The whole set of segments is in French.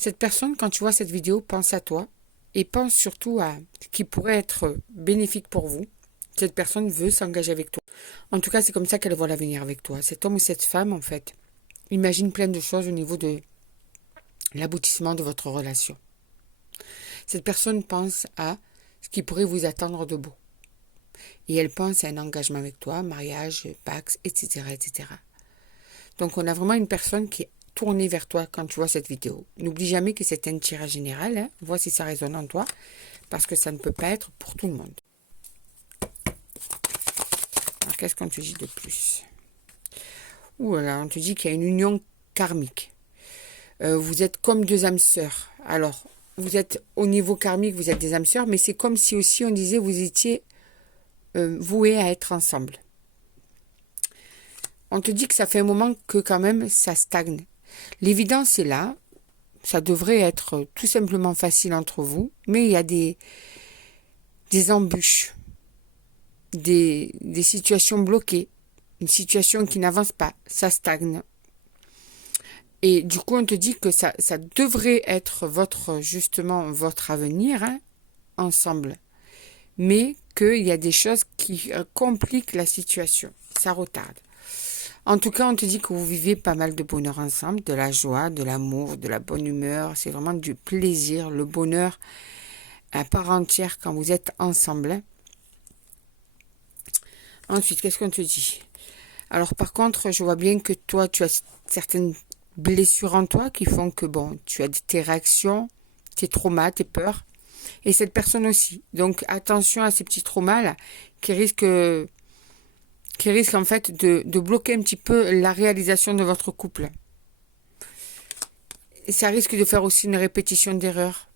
Cette personne, quand tu vois cette vidéo, pense à toi et pense surtout à ce qui pourrait être bénéfique pour vous. Cette personne veut s'engager avec toi. En tout cas, c'est comme ça qu'elle voit l'avenir avec toi. Cet homme ou cette femme, en fait, imagine plein de choses au niveau de l'aboutissement de votre relation. Cette personne pense à ce qui pourrait vous attendre de beau. Et elle pense à un engagement avec toi, mariage, pax, etc., etc. Donc, on a vraiment une personne qui est tournée vers toi quand tu vois cette vidéo. N'oublie jamais que c'est un tirage général. Hein. Vois si ça résonne en toi, parce que ça ne peut pas être pour tout le monde. Alors, qu'est-ce qu'on te dit de plus? Ouh là là, on te dit qu'il y a une union karmique. Vous êtes comme deux âmes sœurs. Alors, vous êtes au niveau karmique, vous êtes des âmes sœurs, mais c'est comme si aussi on disait vous étiez voués à être ensemble. On te dit que ça fait un moment que quand même ça stagne. L'évidence est là, ça devrait être tout simplement facile entre vous, mais il y a des embûches, des situations bloquées, une situation qui n'avance pas, ça stagne. Et du coup, on te dit que ça devrait être justement votre avenir, hein, ensemble. Mais qu'il y a des choses qui compliquent la situation. Ça retarde. En tout cas, on te dit que vous vivez pas mal de bonheur ensemble, de la joie, de l'amour, de la bonne humeur. C'est vraiment du plaisir, le bonheur à part entière quand vous êtes ensemble. Ensuite, qu'est-ce qu'on te dit? Alors, par contre, je vois bien que toi, tu as certaines blessures en toi qui font que, bon, tu as tes réactions, tes traumas, tes peurs. Et cette personne aussi. Donc, attention à ces petits traumas là, qui risquent en fait de bloquer un petit peu la réalisation de votre couple. Et ça risque de faire aussi une répétition d'erreurs,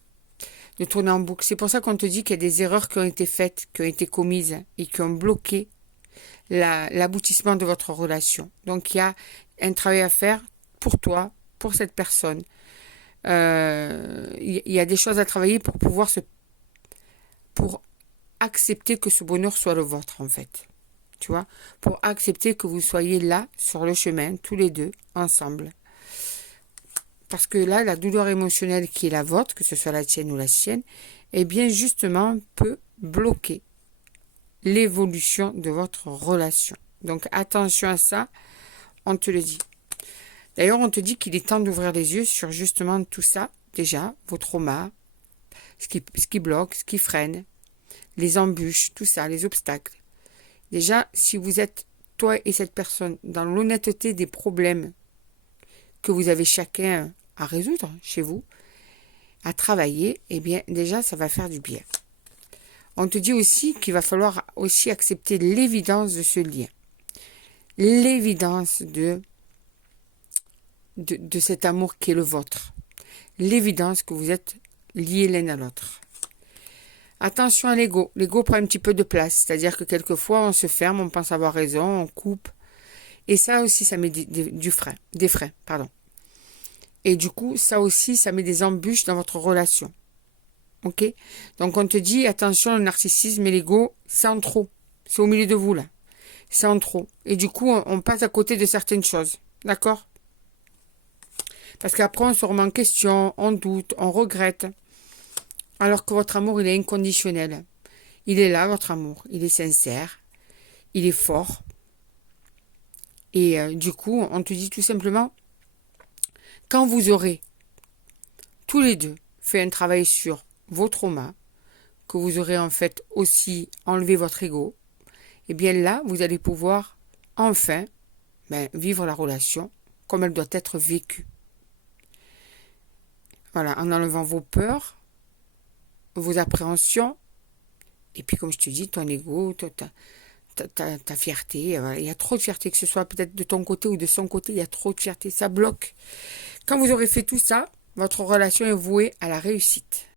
de tourner en boucle. C'est pour ça qu'on te dit qu'il y a des erreurs qui ont été faites, qui ont été commises et qui ont bloqué l'aboutissement de votre relation. Donc, il y a un travail à faire pour toi, pour cette personne. Il y a des choses à travailler pour pouvoir pour accepter que ce bonheur soit le vôtre, en fait. Tu vois, pour accepter que vous soyez là, sur le chemin, tous les deux, ensemble. Parce que là, la douleur émotionnelle qui est la vôtre, que ce soit la tienne ou la sienne, eh bien, justement, peut bloquer l'évolution de votre relation. Donc, attention à ça, on te le dit. D'ailleurs, on te dit qu'il est temps d'ouvrir les yeux sur justement tout ça, déjà, vos traumas, ce qui bloque, ce qui freine, les embûches, tout ça, les obstacles. Déjà, si vous êtes, toi et cette personne, dans l'honnêteté des problèmes que vous avez chacun à résoudre chez vous, à travailler, eh bien, déjà, ça va faire du bien. On te dit aussi qu'il va falloir aussi accepter l'évidence de ce lien. L'évidence de cet amour qui est le vôtre. L'évidence que vous êtes liés l'un à l'autre. Attention à l'ego. L'ego prend un petit peu de place. C'est-à-dire que quelquefois, on se ferme, on pense avoir raison, on coupe. Et ça aussi, ça met des freins. Et du coup, ça aussi, ça met des embûches dans votre relation. Ok? Donc, on te dit, attention, le narcissisme et l'ego, c'est en trop. C'est au milieu de vous, là. C'est en trop. Et du coup, on passe à côté de certaines choses. D'accord? Parce qu'après, on se remet en question, on doute, on regrette. Alors que votre amour, il est inconditionnel. Il est là, votre amour. Il est sincère. Il est fort. Et du coup, on te dit tout simplement, quand vous aurez tous les deux fait un travail sur vos traumas, que vous aurez en fait aussi enlevé votre ego, et bien là, vous allez pouvoir enfin vivre la relation comme elle doit être vécue. Voilà, en enlevant vos peurs, vos appréhensions, et puis comme je te dis, ton ego, ta fierté, il y a trop de fierté, que ce soit peut-être de ton côté ou de son côté, il y a trop de fierté, ça bloque. Quand vous aurez fait tout ça, votre relation est vouée à la réussite.